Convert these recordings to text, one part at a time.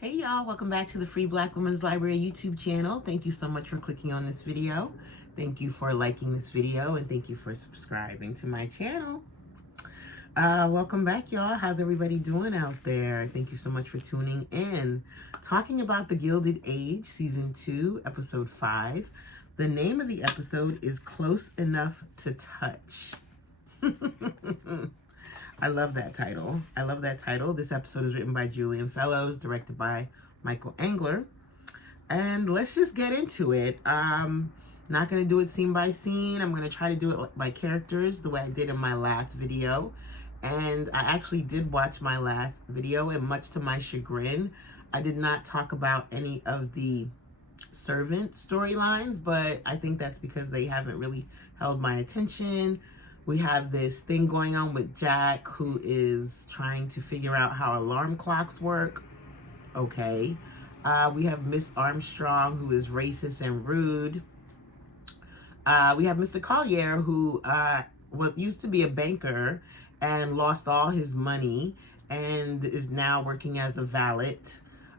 Hey y'all, welcome back to the Free Black Women's Library YouTube channel. Thank you so much for clicking on this video. Thank you for liking this video and thank you for subscribing to my channel. Welcome back y'all. How's everybody doing out there? Thank you so much for tuning in. Talking about the Gilded Age, Season 2, Episode 5. The name of the episode is Close Enough to Touch. I love that title. I love that title. This episode is written by Julian Fellows, directed by Michael Engler. And let's just get into it. Not going to do it scene by scene. I'm going to try to do it by characters the way I did in my last video. And I actually did watch my last video, and much to my chagrin, I did not talk about any of the servant storylines, but I think that's because they haven't really held my attention. We have this thing going on with Jack, who is trying to figure out how alarm clocks work. Okay. We have Miss Armstrong, who is racist and rude. We have Mr. Collier, who used to be a banker and lost all his money and is now working as a valet.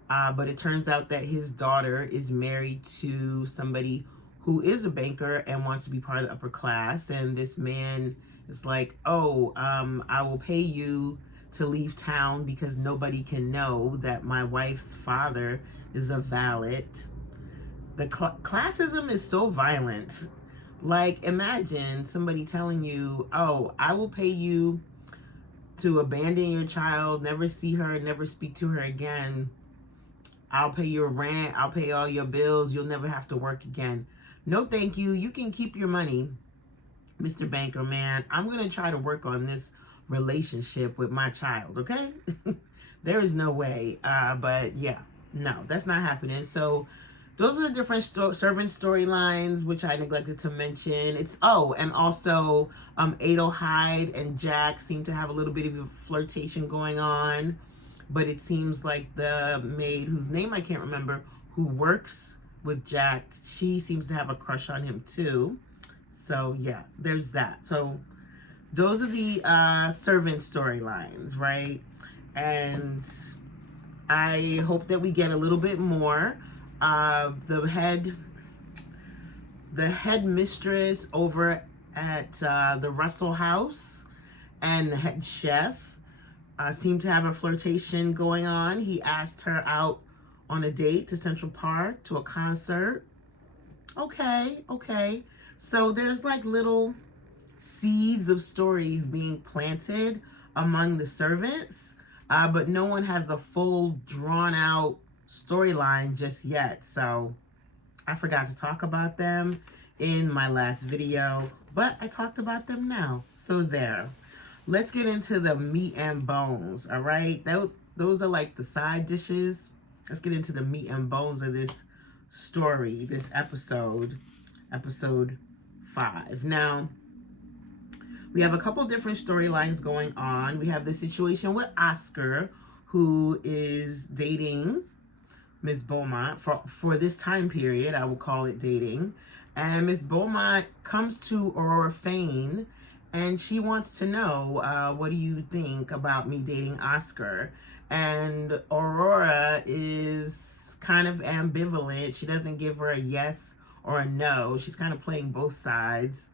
But it turns out that his daughter is married to somebody who is a banker and wants to be part of the upper class. And this man is like, oh, I will pay you to leave town because nobody can know that my wife's father is a valet. The classism is so violent. Like, imagine somebody telling you, oh, I will pay you to abandon your child, never see her, never speak to her again. I'll pay your rent, I'll pay all your bills, you'll never have to work again. No, thank you. You can keep your money, Mr. Banker Man. I'm going to try to work on this relationship with my child, okay? There is no way. But yeah, no, that's not happening. So those are the different servant storylines, which I neglected to mention. And also Ado Hyde and Jack seem to have a little bit of a flirtation going on. But it seems like the maid, whose name I can't remember, who works with Jack, she seems to have a crush on him too. So yeah, there's that. So those are the servant storylines, right? And I hope that we get a little bit more. The head mistress over at the Russell house and the head chef seem to have a flirtation going on. He asked her out on a date to Central Park, to a concert. Okay. So there's like little seeds of stories being planted among the servants, but no one has a full drawn out storyline just yet. So I forgot to talk about them in my last video, but I talked about them now. So there. Let's get into the meat and bones, all right? Those are like the side dishes. Let's get into the meat and bones of this story, this episode 5. Now, we have a couple different storylines going on. We have the situation with Oscar, who is dating Miss Beaumont for this time period. I will call it dating. And Miss Beaumont comes to Aurora Fane, and she wants to know, what do you think about me dating Oscar? And Aurora is kind of ambivalent. She doesn't give her a yes or a no. She's kind of playing both sides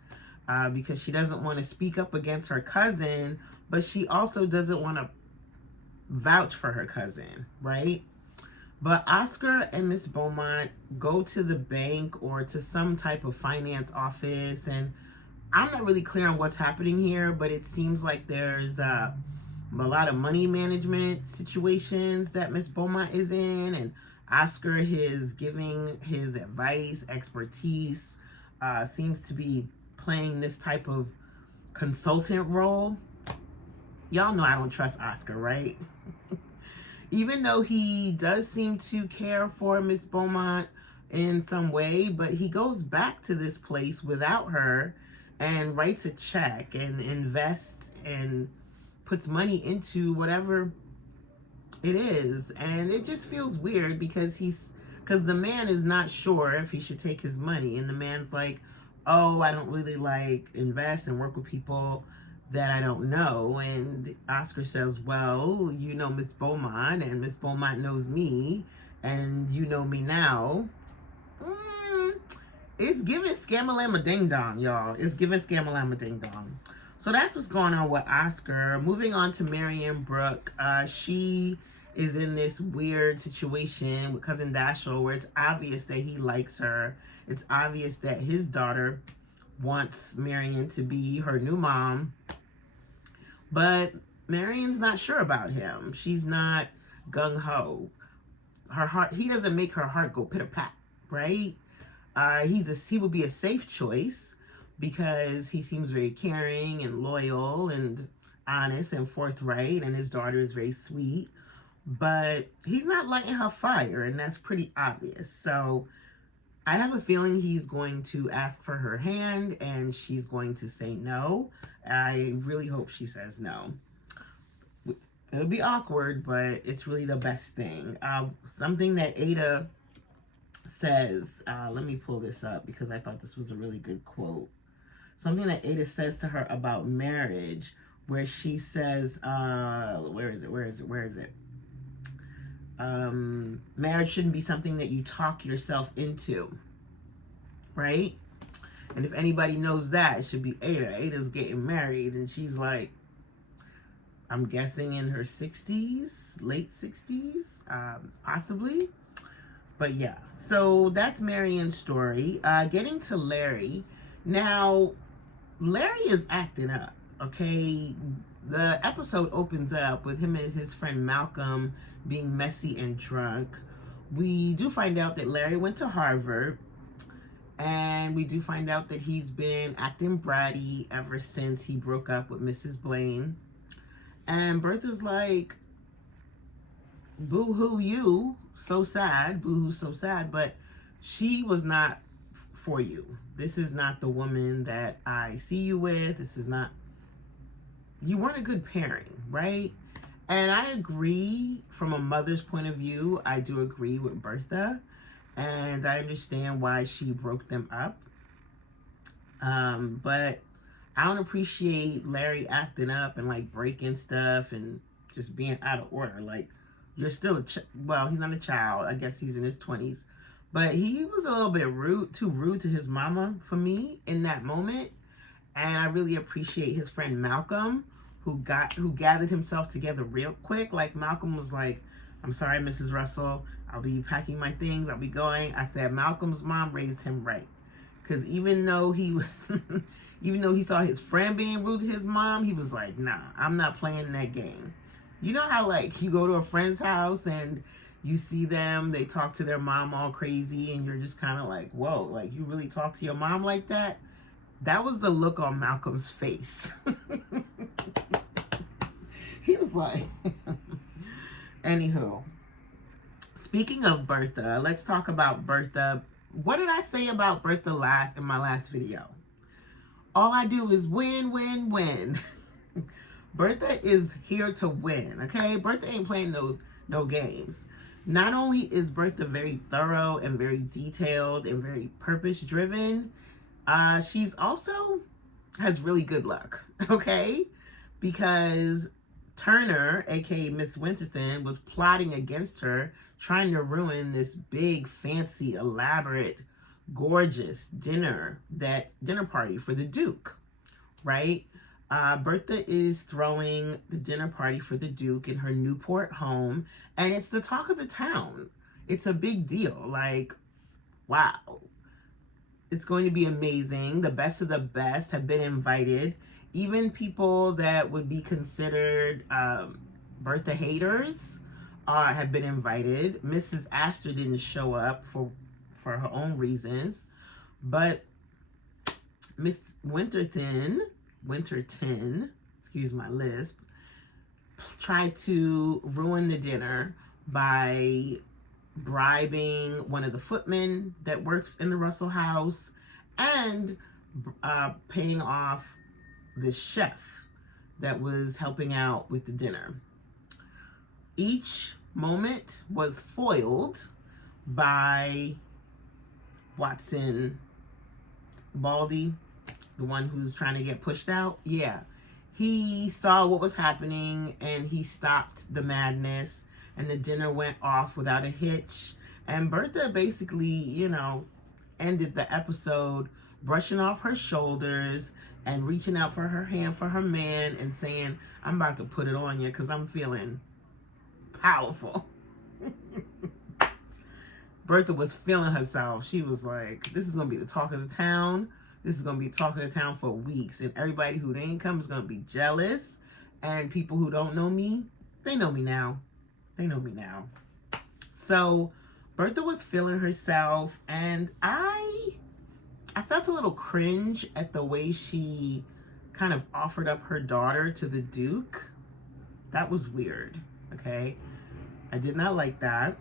because she doesn't want to speak up against her cousin, but she also doesn't want to vouch for her cousin, right? But Oscar and Miss Beaumont go to the bank or to some type of finance office, and I'm not really clear on what's happening here, but it seems like there's a lot of money management situations that Miss Beaumont is in, and Oscar is giving his advice, expertise, seems to be playing this type of consultant role. Y'all know I don't trust Oscar, right? Even though he does seem to care for Miss Beaumont in some way, but he goes back to this place without her and writes a check and invests and puts money into whatever it is. And it just feels weird because the man is not sure if he should take his money. And the man's like, oh, I don't really like invest and work with people that I don't know. And Oscar says, well, you know Miss Beaumont, and Miss Beaumont knows me, and you know me now. It's giving Scamalama Ding Dong, y'all. It's giving Scamalama Ding Dong. So that's what's going on with Oscar. Moving on to Marion Brooke. She is in this weird situation with Cousin Dashiell where it's obvious that he likes her. It's obvious that his daughter wants Marion to be her new mom. But Marion's not sure about him. She's not gung-ho. Her heart, he doesn't make her heart go pitter-pat, right? He would be a safe choice because he seems very caring and loyal and honest and forthright, and his daughter is very sweet. But he's not lighting her fire, and that's pretty obvious. So I have a feeling he's going to ask for her hand, and she's going to say no. I really hope she says no. It'll be awkward, but it's really the best thing. Something that Ada says, let me pull this up because I thought this was a really good quote. Something that Ada says to her about marriage, where she says, where is it? Marriage shouldn't be something that you talk yourself into, right? And if anybody knows that, it should be Ada. Ada's getting married, and she's like, I'm guessing in her 60s, late 60s, possibly. But yeah, so that's Marion's story. Getting to Larry. Now, Larry is acting up, okay? The episode opens up with him and his friend Malcolm being messy and drunk. We do find out that Larry went to Harvard. And we do find out that he's been acting bratty ever since he broke up with Mrs. Blaine. And Bertha's like, boo-hoo you, so sad, boo-hoo so sad, but she was not for you. This is not the woman that I see you with. This is not, you weren't a good pairing, right? And I agree from a mother's point of view. I do agree with Bertha. And I understand why she broke them up. But I don't appreciate Larry acting up and like breaking stuff and just being out of order. Like, you're still well, he's not a child. I guess he's in his 20s. But he was a little bit too rude to his mama for me in that moment. And I really appreciate his friend Malcolm, who gathered himself together real quick. Like, Malcolm was like, I'm sorry, Mrs. Russell. I'll be packing my things. I'll be going. I said Malcolm's mom raised him right. Because even though he saw his friend being rude to his mom, he was like, nah, I'm not playing that game. You know how, like, you go to a friend's house and you see them, they talk to their mom all crazy, and you're just kind of like, whoa, like, you really talk to your mom like that? That was the look on Malcolm's face. He was like, anywho. Speaking of Bertha, let's talk about Bertha. What did I say about Bertha in my last video? All I do is win, win, win. Bertha is here to win, okay? Bertha ain't playing no games. Not only is Bertha very thorough and very detailed and very purpose-driven, she's also has really good luck, okay? Because Turner, aka Miss Winterton, was plotting against her, trying to ruin this big, fancy, elaborate, gorgeous dinner party for the Duke, right? Bertha is throwing the dinner party for the Duke in her Newport home, and it's the talk of the town. It's a big deal. Like, wow. It's going to be amazing. The best of the best have been invited. Even people that would be considered Bertha haters have been invited. Mrs. Astor didn't show up for her own reasons. But Miss Winterton, excuse my lisp, tried to ruin the dinner by bribing one of the footmen that works in the Russell house and paying off the chef that was helping out with the dinner. Each moment was foiled by Watson Baldy, the one who's trying to get pushed out. Yeah, he saw what was happening and he stopped the madness, and the dinner went off without a hitch. And Bertha basically, you know, ended the episode brushing off her shoulders and reaching out for her hand for her man and saying, I'm about to put it on you because I'm feeling powerful. Bertha was feeling herself. She was like, this is going to be the talk of the town. This is going to be talk of the town for weeks. And everybody who didn't come is going to be jealous. And people who don't know me, they know me now. They know me now. So Bertha was feeling herself. And I felt a little cringe at the way she kind of offered up her daughter to the Duke. That was weird. Okay. I did not like that.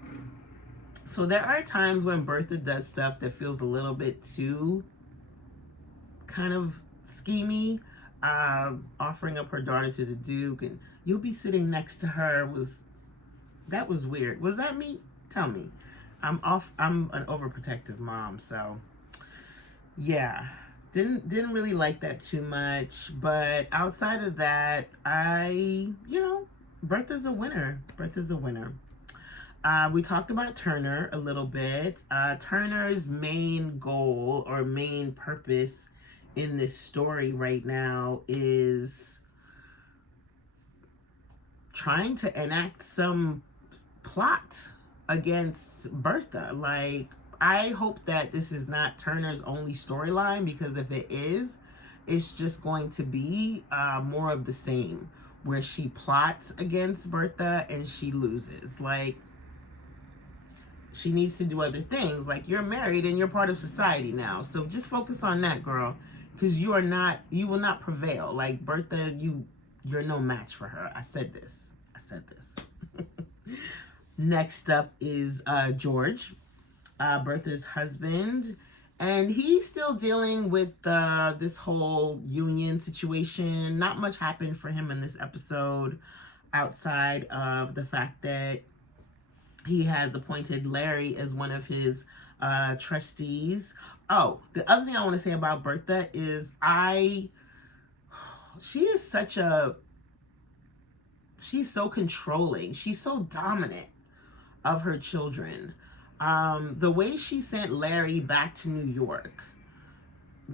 So there are times when Bertha does stuff that feels a little bit too kind of schemy. Offering up her daughter to the Duke and you'll be sitting next to her that was weird. Was that me? Tell me. I'm an overprotective mom, so yeah. Didn't really like that too much. But outside of that, Bertha's a winner. Bertha's a winner. We talked about Turner a little bit. Turner's main goal or main purpose in this story right now is trying to enact some plot against Bertha. Like, I hope that this is not Turner's only storyline, because if it is, it's just going to be more of the same, where she plots against Bertha and she loses. Like, she needs to do other things. Like, you're married and you're part of society now. So just focus on that, girl. Because you will not prevail. Like, Bertha, you're no match for her. I said this. Next up is George, Bertha's husband. And he's still dealing with this whole union situation. Not much happened for him in this episode outside of the fact that he has appointed Larry as one of his trustees. Oh, the other thing I want to say about Bertha is she's so controlling. She's so dominant of her children. The way she sent Larry back to New York,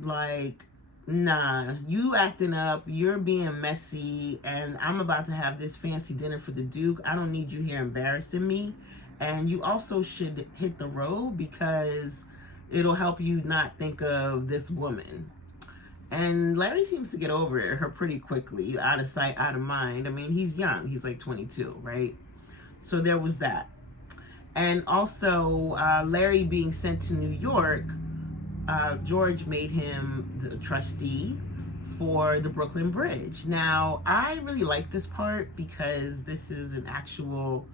like, nah, you acting up, you're being messy, and I'm about to have this fancy dinner for the Duke. I don't need you here embarrassing me. And you also should hit the road, because it'll help you not think of this woman. And Larry seems to get over her pretty quickly. Out of sight, out of mind. I mean, he's young. He's like 22, right? So there was that. And also, Larry being sent to New York, George made him the trustee for the Brooklyn Bridge. Now, I really like this part because this is an actual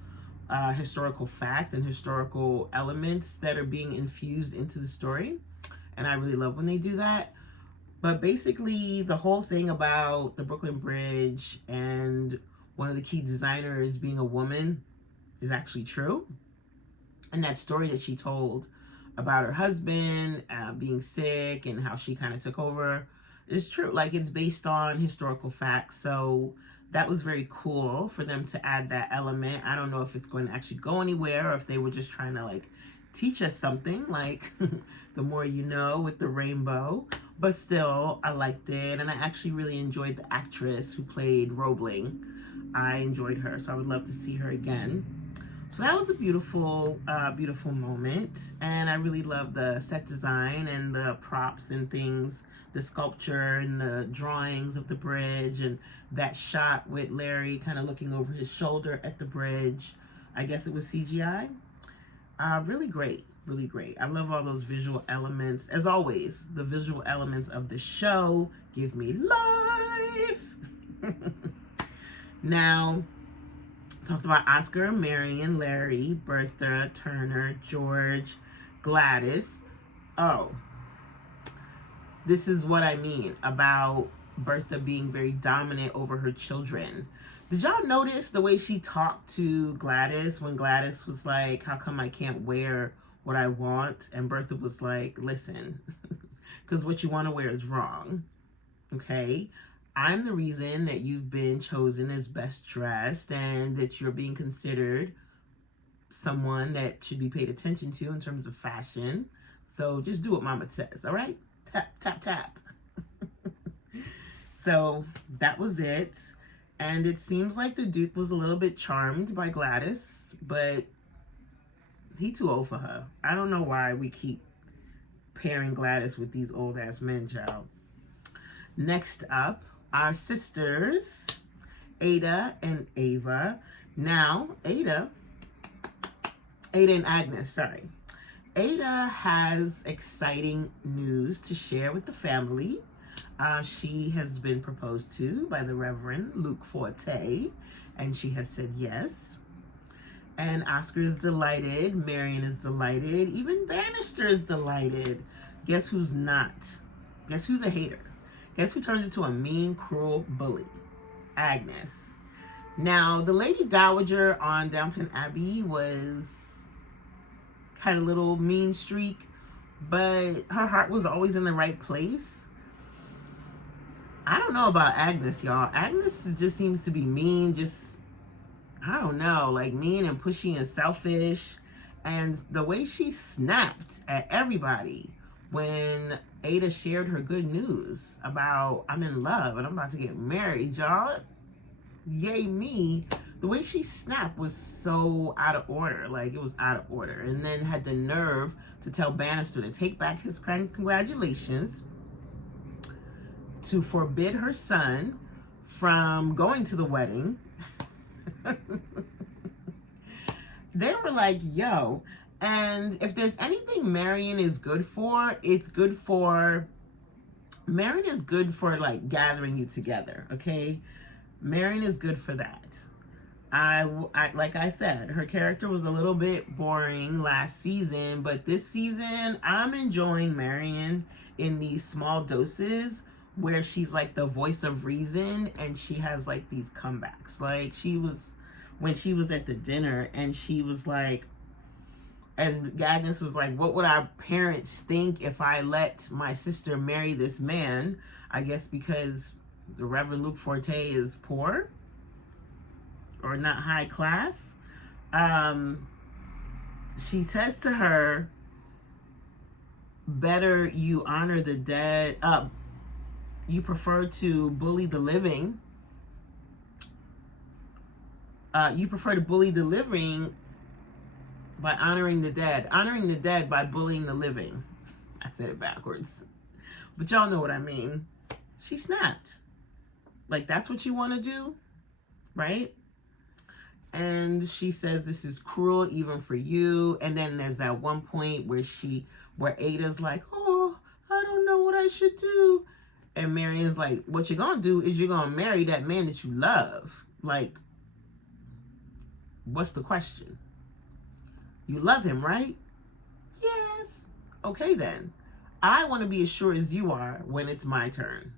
historical fact and historical elements that are being infused into the story. And I really love when they do that. But basically, the whole thing about the Brooklyn Bridge and one of the key designers being a woman is actually true. And that story that she told about her husband being sick and how she kind of took over is true. Like, it's based on historical facts. So that was very cool for them to add that element. I don't know if it's going to actually go anywhere or if they were just trying to, like, teach us something, like the more you know with the rainbow. But still, I liked it. And I actually really enjoyed the actress who played Roebling. I enjoyed her, so I would love to see her again. So that was a beautiful, beautiful moment. And I really love the set design and the props and things, the sculpture and the drawings of the bridge, and that shot with Larry kind of looking over his shoulder at the bridge. I guess it was CGI. Really great, really great. I love all those visual elements. As always, the visual elements of the show give me life. Now, talked about Oscar, Marion, Larry, Bertha, Turner, George, Gladys. Oh, this is what I mean about Bertha being very dominant over her children. Did y'all notice the way she talked to Gladys when Gladys was like, how come I can't wear what I want? And Bertha was like, listen, because what you want to wear is wrong. Okay? I'm the reason that you've been chosen as best dressed and that you're being considered someone that should be paid attention to in terms of fashion. So just do what mama says, all right? Tap, tap, tap. So that was it. And it seems like the Duke was a little bit charmed by Gladys, but he too old for her. I don't know why we keep pairing Gladys with these old ass men, child. Next up, our sisters, Ada and Ava. Now, Ada and Agnes, sorry. Ada has exciting news to share with the family. She has been proposed to by the Reverend Luke Forte, and she has said yes. And Oscar is delighted, Marion is delighted, even Bannister is delighted. Guess who's not? Guess who's a hater? Guess who turns into a mean, cruel bully? Agnes. Now, the Lady Dowager on Downton Abbey had a little mean streak, but her heart was always in the right place. I don't know about Agnes, y'all. Agnes just seems to be mean, I don't know, like mean and pushy and selfish. And the way she snapped at everybody when Ada shared her good news about I'm in love and I'm about to get married, y'all. Yay me. The way she snapped was so out of order. Like, it was out of order. And then had the nerve to tell Bannister to take back his congratulations, to forbid her son from going to the wedding. They were like, yo. And if there's anything Marion is good for, Marion is good for like gathering you together, okay? Marion is good for that. I like I said, her character was a little bit boring last season, but this season I'm enjoying Marion in these small doses where she's like the voice of reason and she has like these comebacks. Like when she was at the dinner and she was like, and Agnes was like, what would our parents think if I let my sister marry this man? I guess because the Reverend Luke Forte is poor or not high class. She says to her, better you honor the dead. You prefer to bully the living. You prefer to bully the living by honoring the dead. Honoring the dead by bullying the living. I said it backwards. But y'all know what I mean. She snapped. Like, that's what you want to do? Right? And she says this is cruel even for you. And then there's that one point where Ada's like, oh, I don't know what I should do. And Marion's like, what you're going to do is you're going to marry that man that you love. Like, what's the question? You love him, right? Yes. Okay, then. I want to be as sure as you are when it's my turn.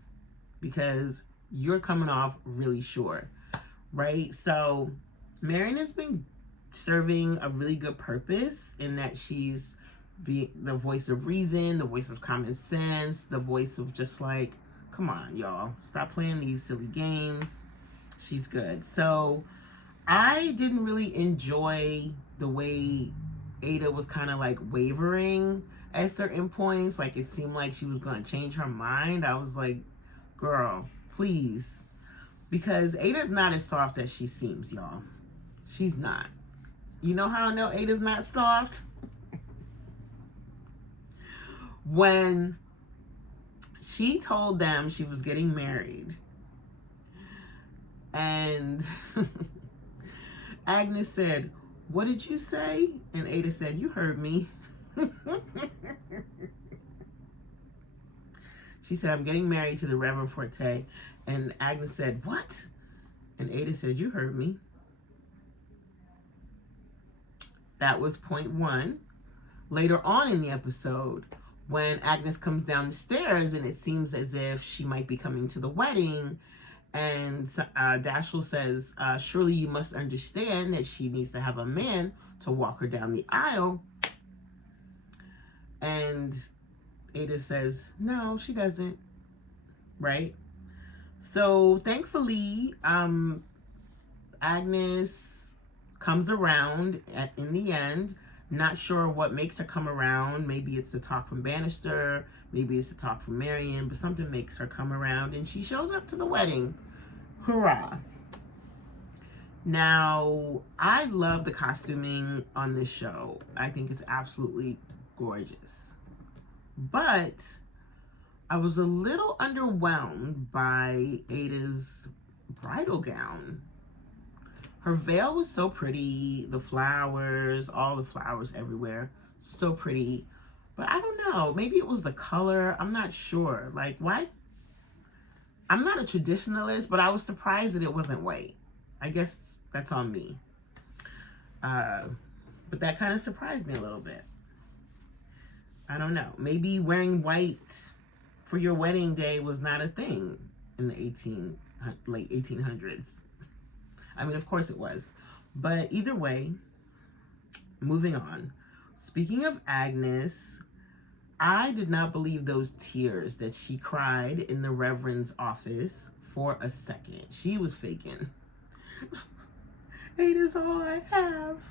Because you're coming off really sure. Right? So, Marion has been serving a really good purpose in that she's being the voice of reason, the voice of common sense, the voice of just like, come on, y'all. Stop playing these silly games. She's good. So, I didn't really enjoy the way Ada was kind of like wavering at certain points. Like, it seemed like she was going to change her mind. I was like, girl, please. Because Ada's not as soft as she seems, y'all. She's not. You know how I know Ada's not soft? When she told them she was getting married and Agnes said, what did you say? And Ada said, you heard me. She said, I'm getting married to the Reverend Forte. And Agnes said, what? And Ada said, you heard me. That was point one. Later on in the episode, when Agnes comes down the stairs and it seems as if she might be coming to the wedding, and Dashiell says, surely you must understand that she needs to have a man to walk her down the aisle. And Ada says, no, she doesn't. Right? So thankfully, Agnes comes around in the end. Not sure what makes her come around. Maybe it's the talk from Bannister. Maybe it's the talk from Marion. But something makes her come around. And she shows up to the wedding. Hurrah. Now, I love the costuming on this show. I think it's absolutely gorgeous. But I was a little underwhelmed by Ada's bridal gown. Her veil was so pretty, the flowers, all the flowers everywhere, so pretty. But I don't know, maybe it was the color, I'm not sure. Like, why? I'm not a traditionalist, but I was surprised that it wasn't white. I guess that's on me. But that kind of surprised me a little bit. I don't know, maybe wearing white for your wedding day was not a thing in the late 1800s. I mean, of course it was. But either way, moving on. Speaking of Agnes, I did not believe those tears that she cried in the Reverend's office for a second. She was faking. Ada's all I have.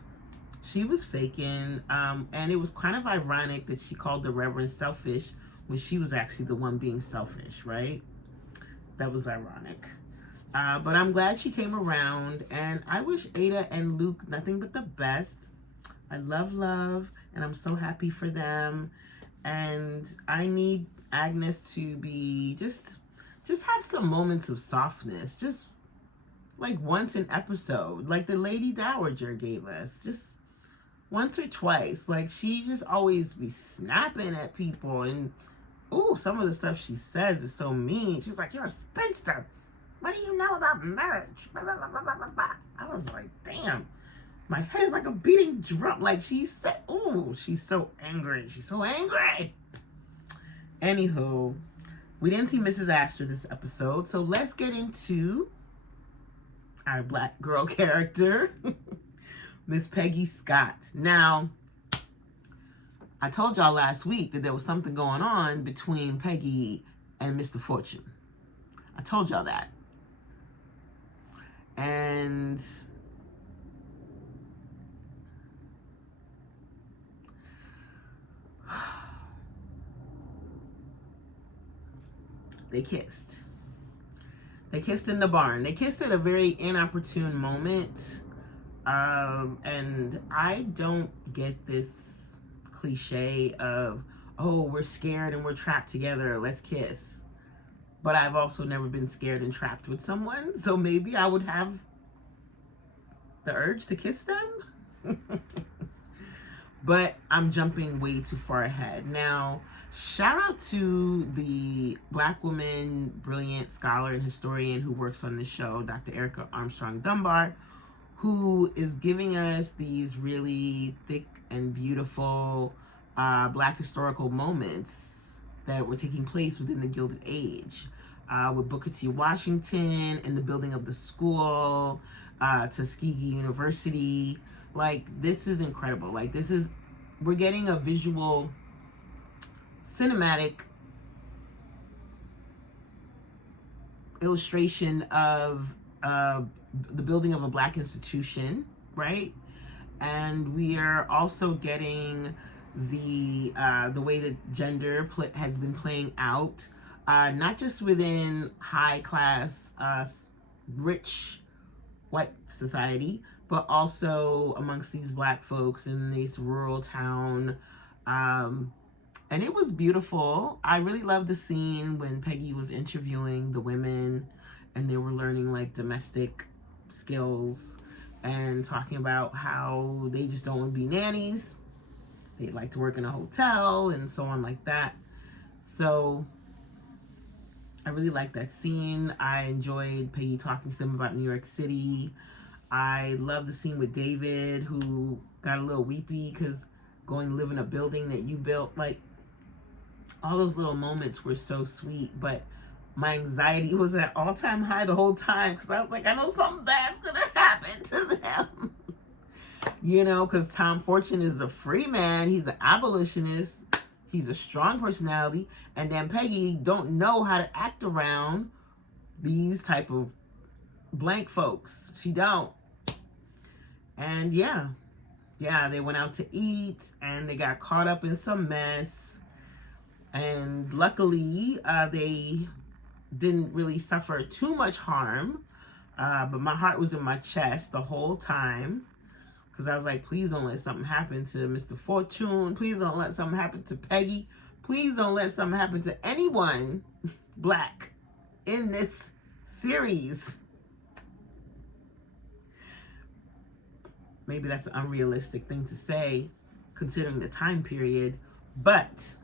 She was faking. And it was kind of ironic that she called the Reverend selfish when she was actually the one being selfish, right? That was ironic. But I'm glad she came around, and I wish Ada and Luke nothing but the best. I love, and I'm so happy for them. And I need Agnes to be just have some moments of softness, just like once an episode, like the Lady Dowager gave us, just once or twice. Like, she just always be snapping at people, and ooh, some of the stuff she says is so mean. She was like, "You're a spinster. What do you know about marriage?" Blah, blah, blah, blah, blah, blah. I was like, damn, my head is like a beating drum. Like, she said, ooh, she's so angry. She's so angry. Anywho, we didn't see Mrs. Astor this episode, so let's get into our black girl character, Miss Peggy Scott. Now, I told y'all last week that there was something going on between Peggy and Mr. Fortune. I told y'all that. And they kissed. They kissed in the barn. They kissed at a very inopportune moment. And I don't get this cliche of, oh, we're scared and we're trapped together, let's kiss. But I've also never been scared and trapped with someone, so maybe I would have the urge to kiss them. But I'm jumping way too far ahead. Now, shout out to the black woman, brilliant scholar and historian who works on this show, Dr. Erica Armstrong Dunbar, who is giving us these really thick and beautiful black historical moments that were taking place within the Gilded Age, with Booker T. Washington and the building of the school, Tuskegee University. Like, this is incredible. Like, we're getting a visual, cinematic illustration of the building of a black institution, right? And we are also getting the way that gender has been playing out, not just within high class, rich white society, but also amongst these black folks in this rural town. And it was beautiful. I really loved the scene when Peggy was interviewing the women and they were learning like domestic skills and talking about how they just don't want to be nannies. They'd like to work in a hotel and so on like that. So I really liked that scene. I enjoyed Peggy talking to them about New York City. I love the scene with David, who got a little weepy because going to live in a building that you built. Like, all those little moments were so sweet, but my anxiety was at all-time high the whole time because I was like, I know something bad's gonna happen to them. You know, because Tom Fortune is a free man. He's an abolitionist. He's a strong personality. And then Peggy don't know how to act around these type of blank folks. She don't. And yeah, they went out to eat and they got caught up in some mess. And luckily, they didn't really suffer too much harm. But my heart was in my chest the whole time. Because I was like, please don't let something happen to Mr. Fortune. Please don't let something happen to Peggy. Please don't let something happen to anyone black in this series. Maybe that's an unrealistic thing to say considering the time period, but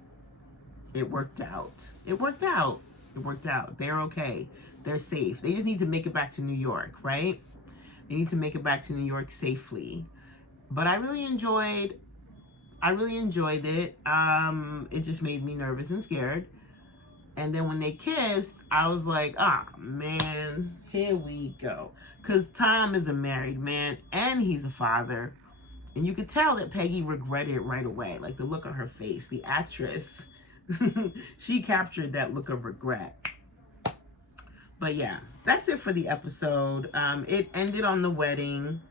it worked out. It worked out. It worked out. They're okay. They're safe. They just need to make it back to New York, right? They need to make it back to New York safely. But I really enjoyed it. It just made me nervous and scared. And then when they kissed, I was like, ah, man, here we go. Because Tom is a married man and he's a father. And you could tell that Peggy regretted it right away. Like the look on her face, the actress, she captured that look of regret. But yeah, that's it for the episode. It ended on the wedding.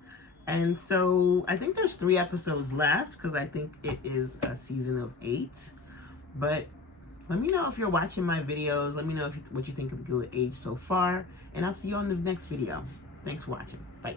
And so I think there's 3 episodes left because I think it is a season of 8. But let me know if you're watching my videos. Let me know what you think of the Gilded Age so far. And I'll see you on the next video. Thanks for watching. Bye.